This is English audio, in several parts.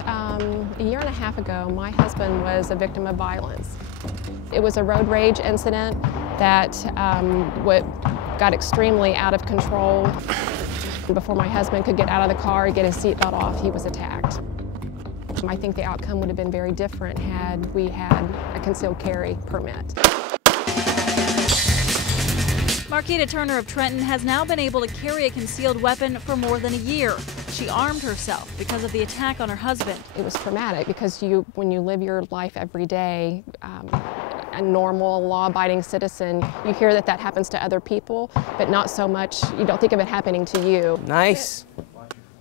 About a year and a half ago, my husband was a victim of violence. It was a road rage incident that got extremely out of control. Before my husband could get out of the car and get his seatbelt off, he was attacked. I think the outcome would have been very different had we had a concealed carry permit. Marquita Turner of Trenton has now been able to carry a concealed weapon for more than a year. She armed herself because of the attack on her husband. It was traumatic because when you live your life every day, a normal, law-abiding citizen, you hear that happens to other people, but not so much, you don't think of it happening to you. Nice.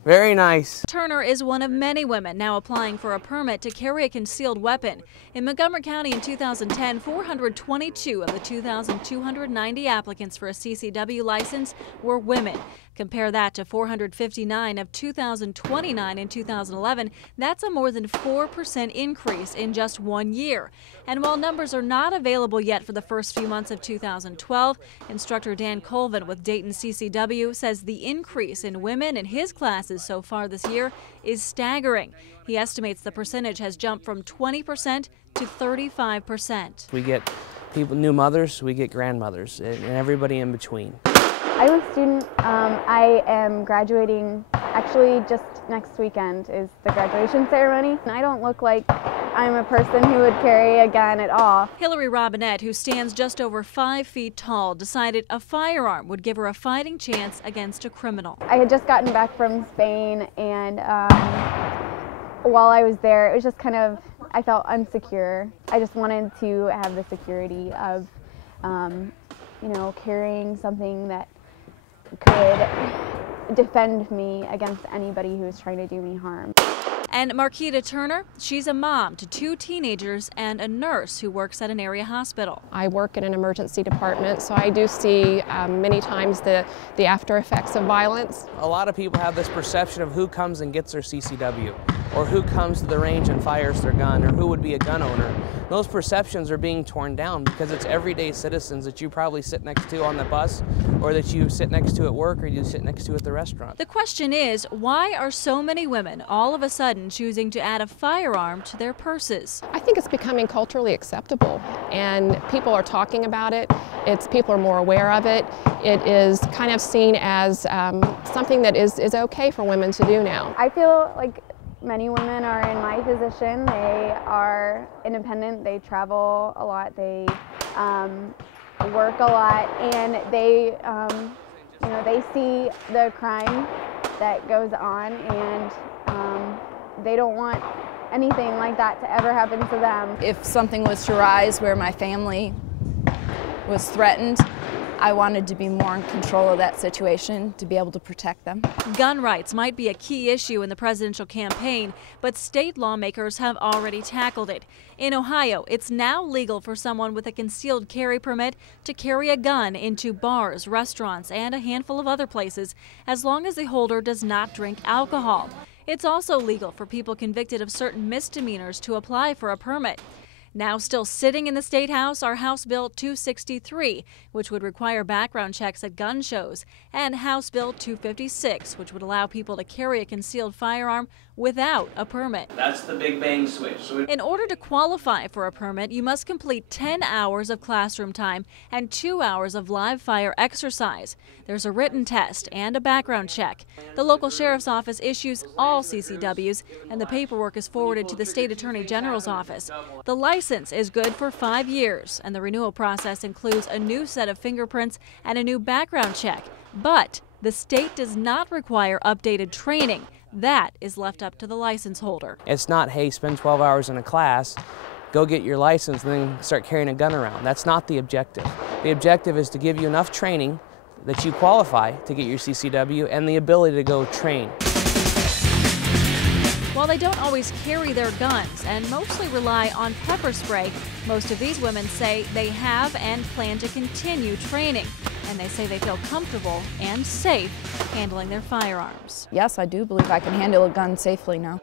Very nice. Turner is one of many women now applying for a permit to carry a concealed weapon. In Montgomery County in 2010, 422 of the 2,290 applicants for a CCW license were women. Compare that to 459 of 2,029 in 2011. That's a more than 4% increase in just 1 year. And while numbers are not available yet for the first few months of 2012, instructor Dan Colvin with Dayton CCW says the increase in women in his classes so far this year is staggering. He estimates the percentage has jumped from 20% to 35%. We get people, new mothers, we get grandmothers, and everybody in between. I'm a student. I am graduating, actually just next weekend is the graduation ceremony. I don't look like I'm a person who would carry a gun at all. Hillary Robinette, who stands just over 5 feet tall, decided a firearm would give her a fighting chance against a criminal. I had just gotten back from Spain, and while I was there, it was just kind of, I felt insecure. I just wanted to have the security of, you know, carrying something that could defend me against anybody who was trying to do me harm. And Marquita Turner, she's a mom to 2 teenagers and a nurse who works at an area hospital. I work in an emergency department, so I do see many times the after effects of violence. A lot of people have this perception of who comes and gets their CCW, or who comes to the range and fires their gun, or who would be a gun owner. Those perceptions are being torn down because it's everyday citizens that you probably sit next to on the bus, or that you sit next to at work, or you sit next to at the restaurant. The question is, why are so many women all of a sudden choosing to add a firearm to their purses? I think it's becoming culturally acceptable, and people are talking about it. People are more aware of it. It is kind of seen as something that is okay for women to do now. I feel like many women are in my position. They are independent, they travel a lot, they work a lot, and they, you know, they see the crime that goes on, and they don't want anything like that to ever happen to them. If something was to rise where my family was threatened, I wanted to be more in control of that situation, to be able to protect them. Gun rights might be a key issue in the presidential campaign, but state lawmakers have already tackled it. In Ohio, it's now legal for someone with a concealed carry permit to carry a gun into bars, restaurants, and a handful of other places, as long as the holder does not drink alcohol. It's also legal for people convicted of certain misdemeanors to apply for a permit. Now still sitting in the State House are House Bill 263, which would require background checks at gun shows, and House Bill 256, which would allow people to carry a concealed firearm without a permit. That's the big bang switch. In order to qualify for a permit, you must complete 10 hours of classroom time and 2 hours of live fire exercise. There's a written test and a background check. The local sheriff's office issues all CCWs, and the paperwork is forwarded to the state attorney general's office. The license is good for 5 years, and the renewal process includes a new set of fingerprints and a new background check. But the state does not require updated training. That is left up to the license holder. It's not, hey, spend 12 hours in a class, go get your license, and then start carrying a gun around. That's not the objective. The objective is to give you enough training that you qualify to get your CCW and the ability to go train. While they don't always carry their guns and mostly rely on pepper spray, most of these women say they have and plan to continue training. And they say they feel comfortable and safe handling their firearms. Yes, I do believe I can handle a gun safely now.